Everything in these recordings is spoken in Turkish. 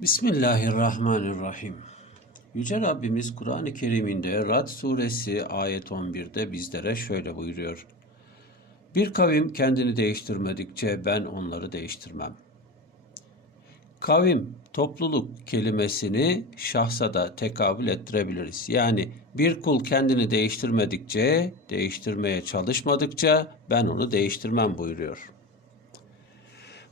Bismillahirrahmanirrahim. Yüce Rabbimiz Kur'an-ı Kerim'inde Rad suresi ayet 11'de bizlere şöyle buyuruyor. Bir kavim kendini değiştirmedikçe ben onları değiştirmem. Kavim, topluluk kelimesini şahsa da tekabül ettirebiliriz. Yani bir kul kendini değiştirmedikçe, değiştirmeye çalışmadıkça ben onu değiştirmem buyuruyor.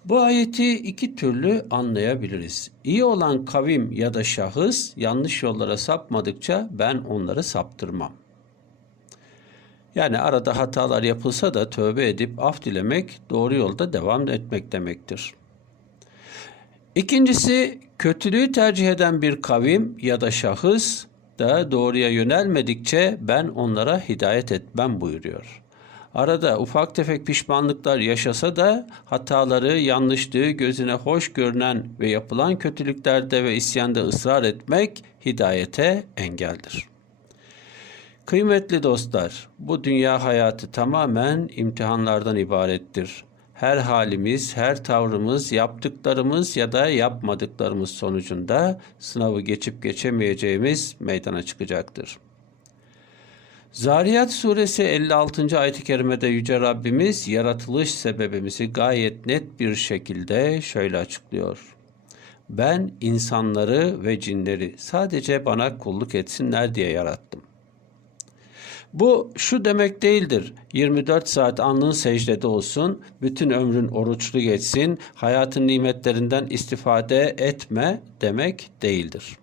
Bu ayeti iki türlü anlayabiliriz. İyi olan kavim ya da şahıs yanlış yollara sapmadıkça ben onları saptırmam. Yani arada hatalar yapılsa da tövbe edip af dilemek doğru yolda devam etmek demektir. İkincisi kötülüğü tercih eden bir kavim ya da şahıs da doğruya yönelmedikçe ben onlara hidayet etmem buyuruyor. Arada ufak tefek pişmanlıklar yaşasa da hataları, yanlışlığı gözüne hoş görünen ve yapılan kötülüklerde ve isyanda ısrar etmek hidayete engeldir. Kıymetli dostlar, bu dünya hayatı tamamen imtihanlardan ibarettir. Her halimiz, her tavrımız, yaptıklarımız ya da yapmadıklarımız sonucunda sınavı geçip geçemeyeceğimiz meydana çıkacaktır. Zariyat suresi 56. ayet-i kerimede Yüce Rabbimiz yaratılış sebebimizi gayet net bir şekilde şöyle açıklıyor. Ben insanları ve cinleri sadece bana kulluk etsinler diye yarattım. Bu şu demek değildir. 24 saat alnın secdede olsun, bütün ömrün oruçlu geçsin, hayatın nimetlerinden istifade etme demek değildir.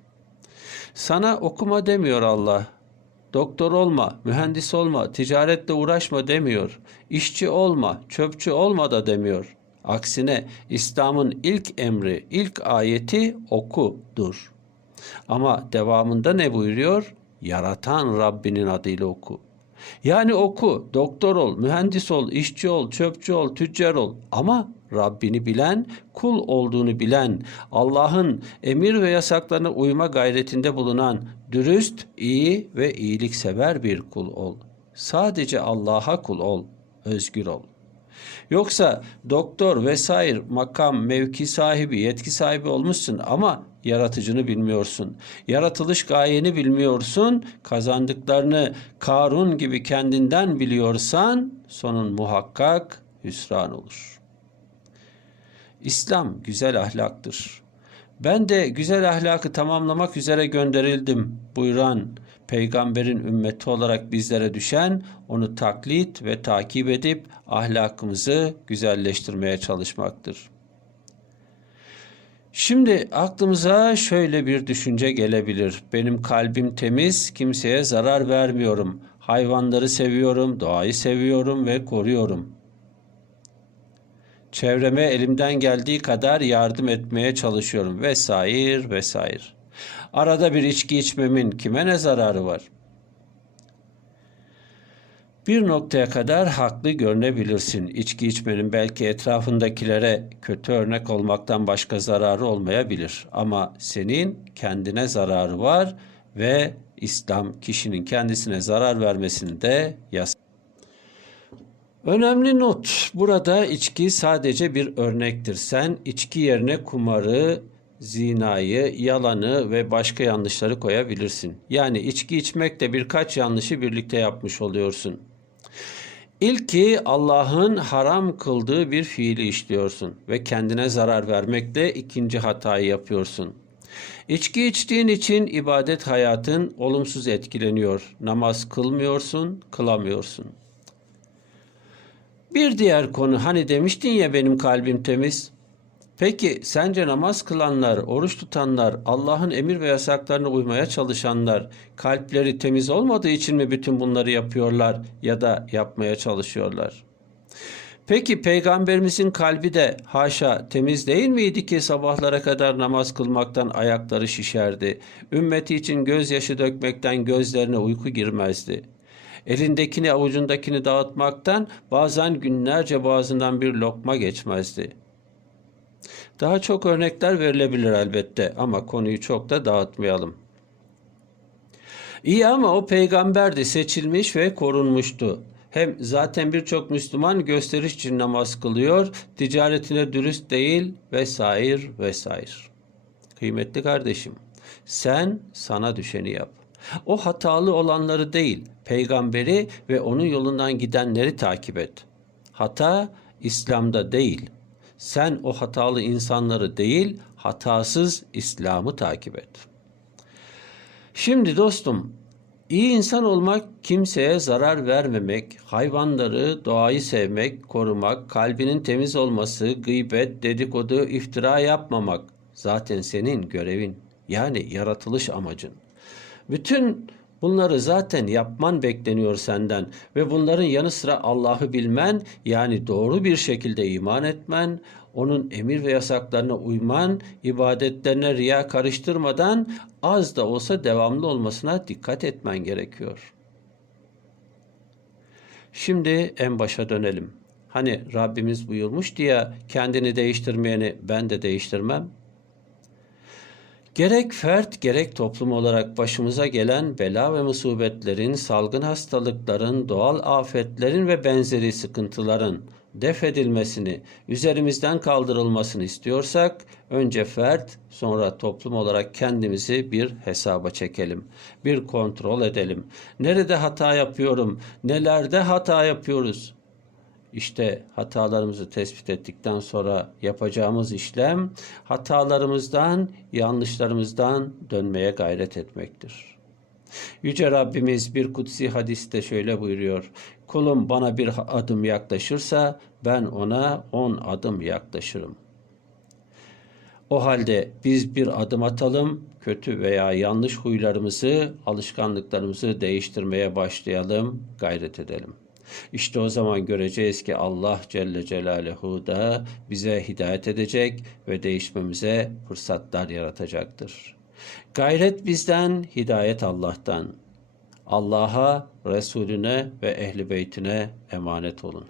Sana okuma demiyor Allah. Doktor olma, mühendis olma, ticaretle uğraşma demiyor. İşçi olma, çöpçü olma da demiyor. Aksine İslam'ın ilk emri, ilk ayeti okudur. Ama devamında ne buyuruyor? Yaratan Rabbinin adıyla oku. Yani oku, doktor ol, mühendis ol, işçi ol, çöpçü ol, tüccar ol ama Rabbini bilen, kul olduğunu bilen, Allah'ın emir ve yasaklarına uyma gayretinde bulunan dürüst, iyi ve iyiliksever bir kul ol. Sadece Allah'a kul ol, özgür ol. Yoksa doktor vesaire makam, mevki sahibi, yetki sahibi olmuşsun ama yaratıcını bilmiyorsun. Yaratılış gayeni bilmiyorsun. Kazandıklarını Karun gibi kendinden biliyorsan sonun muhakkak hüsran olur. İslam güzel ahlaktır. Ben de güzel ahlakı tamamlamak üzere gönderildim buyuran peygamberin ümmeti olarak bizlere düşen onu taklit ve takip edip ahlakımızı güzelleştirmeye çalışmaktır. Şimdi aklımıza şöyle bir düşünce gelebilir. Benim kalbim temiz, kimseye zarar vermiyorum. Hayvanları seviyorum, doğayı seviyorum ve koruyorum. Çevreme elimden geldiği kadar yardım etmeye çalışıyorum vesaire vesaire. Arada bir içki içmemin kime ne zararı var? Bir noktaya kadar haklı görünebilirsin. İçki içmenin belki etrafındakilere kötü örnek olmaktan başka zararı olmayabilir. Ama senin kendine zararı var ve İslam kişinin kendisine zarar vermesini de yas. Önemli not. Burada içki sadece bir örnektir. Sen içki yerine kumarı, zinayı, yalanı ve başka yanlışları koyabilirsin. Yani içki içmekle birkaç yanlışı birlikte yapmış oluyorsun. İlki Allah'ın haram kıldığı bir fiili işliyorsun ve kendine zarar vermekle ikinci hatayı yapıyorsun. İçki içtiğin için ibadet hayatın olumsuz etkileniyor. Namaz kılmıyorsun, kılamıyorsun. Bir diğer konu hani demiştin ya benim kalbim temiz. Peki sence namaz kılanlar, oruç tutanlar, Allah'ın emir ve yasaklarına uymaya çalışanlar kalpleri temiz olmadığı için mi bütün bunları yapıyorlar ya da yapmaya çalışıyorlar? Peki peygamberimizin kalbi de haşa temiz değil miydi ki sabahlara kadar namaz kılmaktan ayakları şişerdi. Ümmeti için gözyaşı dökmekten gözlerine uyku girmezdi. Elindekini avucundakini dağıtmaktan bazen günlerce boğazından bir lokma geçmezdi. Daha çok örnekler verilebilir elbette ama konuyu çok da dağıtmayalım. İyi ama o peygamberdi seçilmiş ve korunmuştu. Hem zaten birçok Müslüman gösteriş için namaz kılıyor, ticaretine dürüst değil vesaire vesaire. Kıymetli kardeşim, sen sana düşeni yap. O hatalı olanları değil, peygamberi ve onun yolundan gidenleri takip et. Hata İslam'da değil. Sen o hatalı insanları değil, hatasız İslam'ı takip et. Şimdi dostum, iyi insan olmak kimseye zarar vermemek, hayvanları, doğayı sevmek, korumak, kalbinin temiz olması, gıybet, dedikodu, iftira yapmamak zaten senin görevin. Yani yaratılış amacın. Bütün bunları zaten yapman bekleniyor senden ve bunların yanı sıra Allah'ı bilmen yani doğru bir şekilde iman etmen, onun emir ve yasaklarına uyman, ibadetlerine riya karıştırmadan az da olsa devamlı olmasına dikkat etmen gerekiyor. Şimdi en başa dönelim. Hani Rabbimiz buyurmuş diye kendini değiştirmeyeni ben de değiştirmem. Gerek fert gerek toplum olarak başımıza gelen bela ve musibetlerin, salgın hastalıkların, doğal afetlerin ve benzeri sıkıntıların def edilmesini, üzerimizden kaldırılmasını istiyorsak önce fert, sonra toplum olarak kendimizi bir hesaba çekelim. Bir kontrol edelim. Nerede hata yapıyorum? Nelerde hata yapıyoruz? İşte hatalarımızı tespit ettikten sonra yapacağımız işlem hatalarımızdan, yanlışlarımızdan dönmeye gayret etmektir. Yüce Rabbimiz bir kutsi hadiste şöyle buyuruyor. Kulum bana bir adım yaklaşırsa ben ona on adım yaklaşırım. O halde biz bir adım atalım, kötü veya yanlış huylarımızı, alışkanlıklarımızı değiştirmeye başlayalım, gayret edelim. İşte o zaman göreceğiz ki Allah Celle Celaluhu da bize hidayet edecek ve değişmemize fırsatlar yaratacaktır. Gayret bizden, hidayet Allah'tan. Allah'a, Resulüne ve ehli beytine emanet olun.